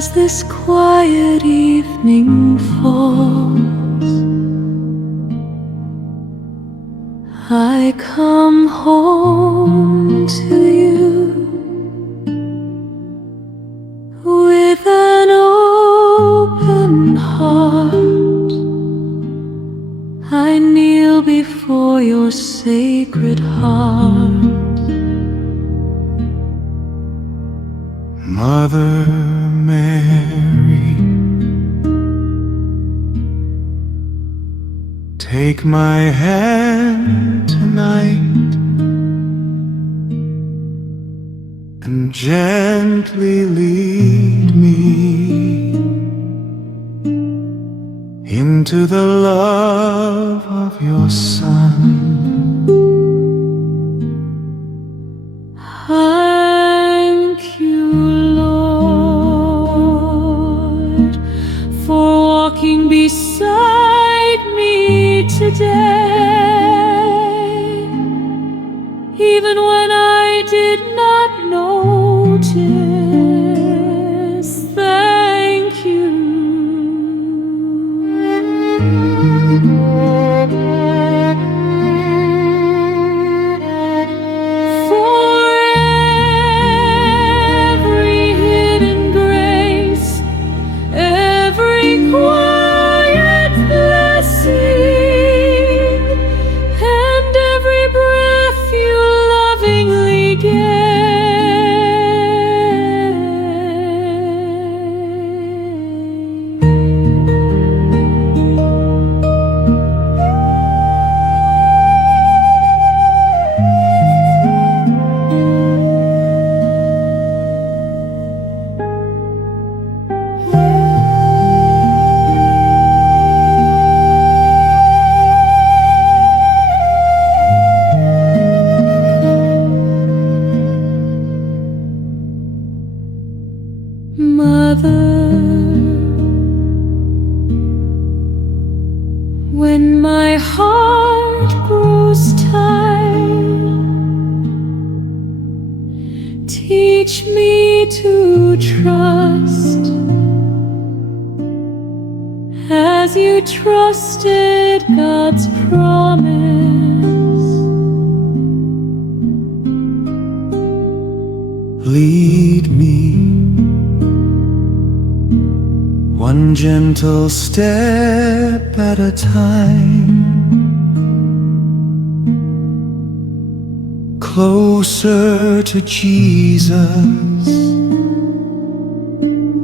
As this quiet evening falls, I come home to you with an open heart. I kneel before your sacred heart. Mother Mary, take my hand tonight and gently lead me into the love of your Son. Thank you, Lord, for walking beside me today, even when I did not notice. Thank you. Mother, when my heart grows tired, teach me to trust as you trusted God's promise. Lead me one gentle step at a time, closer to Jesus.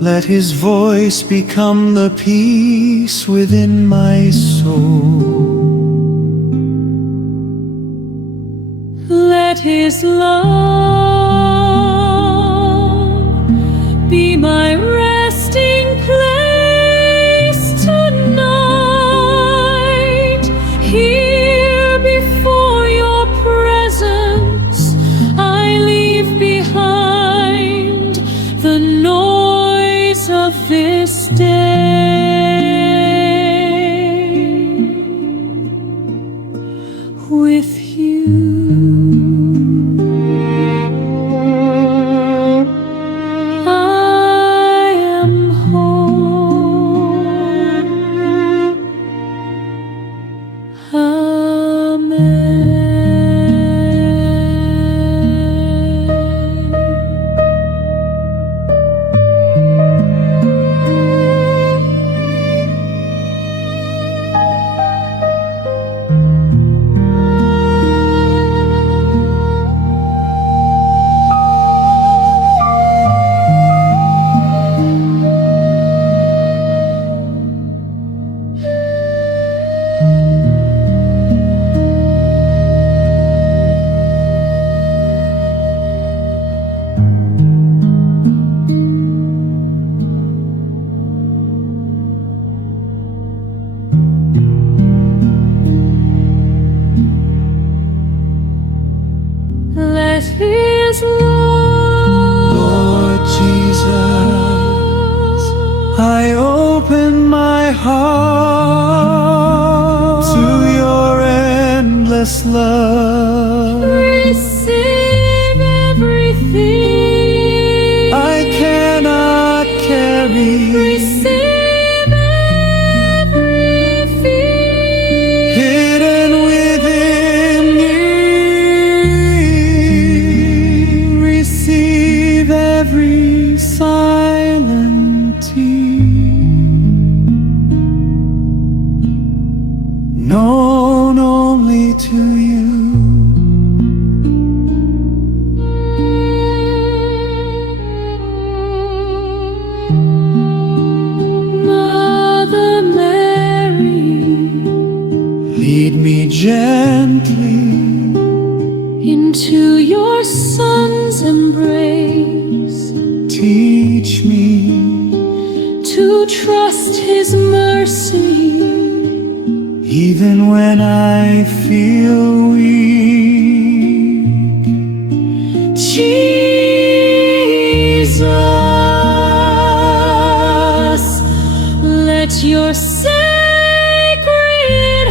Let his voice become the peace within my soul. Let his love be my resting place tonight. Here before your presence, I leave behind the noise of this day. With you, every silent tear, known only to you. Mother Mary, Lead me gently into your Son's embrace, teach me to trust His mercy, even when I feel weak. Jesus, let your sacred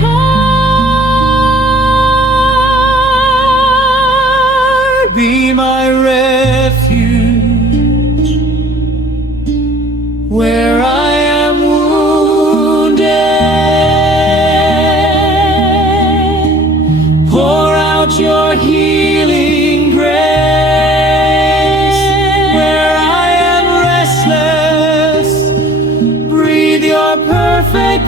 heart Be my refuge where I am wounded. Pour out your healing grace where I am restless. Breathe your perfect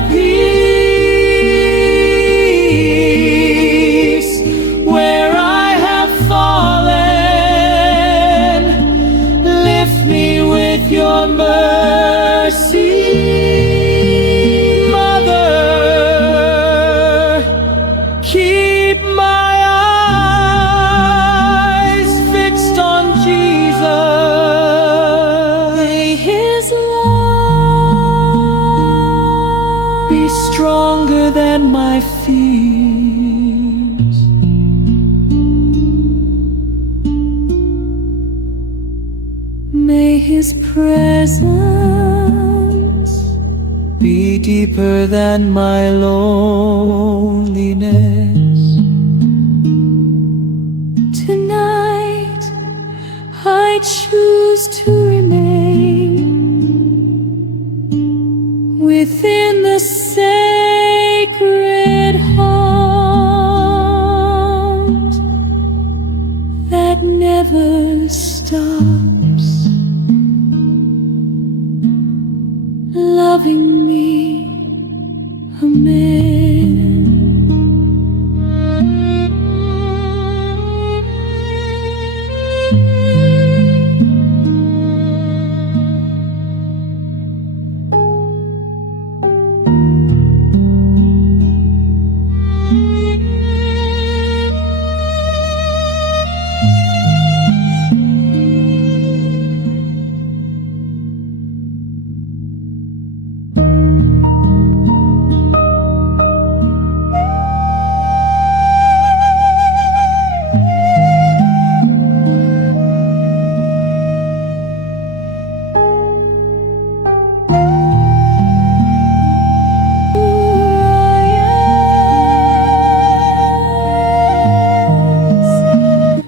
peace where I have fallen. Lift me with your mercy. Mother, keep my eyes fixed on Jesus. May His love Be stronger than my fears. May His presence Be deeper than my loneliness. tonight I choose to remain within the sacred heart that never stops loving me. Amen.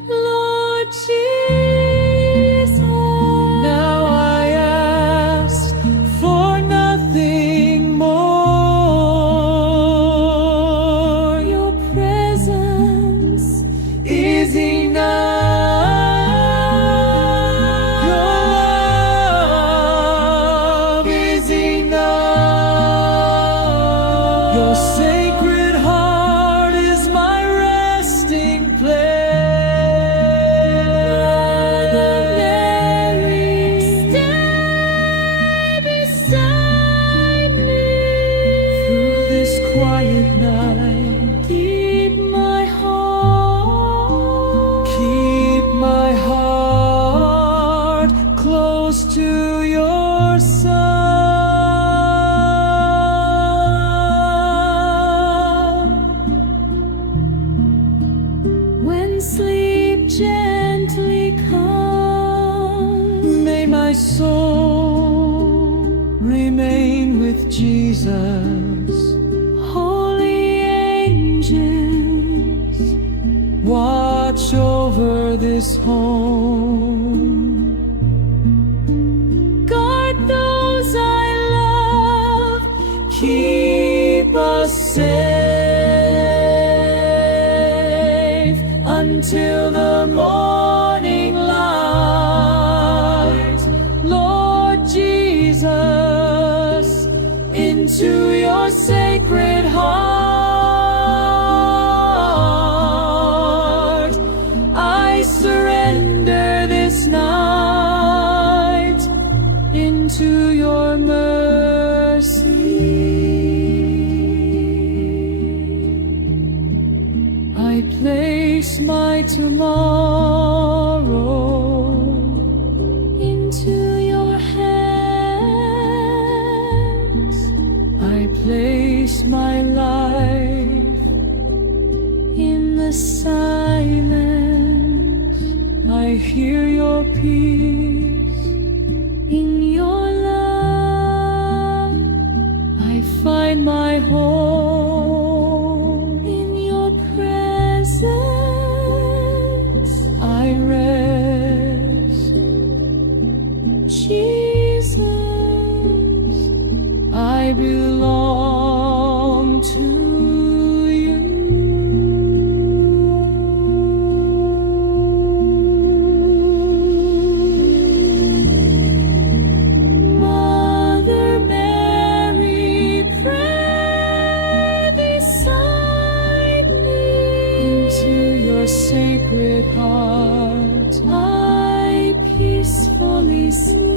Lord Jesus, Now I ask for nothing more. your presence Is enough. Your love is enough. Your sacred heart is my resting place. Mary, stay beside me Through this quiet night, keep my heart. keep my heart close to your Son. When sleep gently comes, May my soul remain with Jesus. holy angels Watch over this home. guard those I love. Keep us safe until the morning light. tomorrow into your hands. I place my life in the silence. I hear your peace in your love. I find my home in your presence. I rest, Jesus. I belong to you. Mother Mary, pray beside me. Into your sacred heart I peacefully sleep.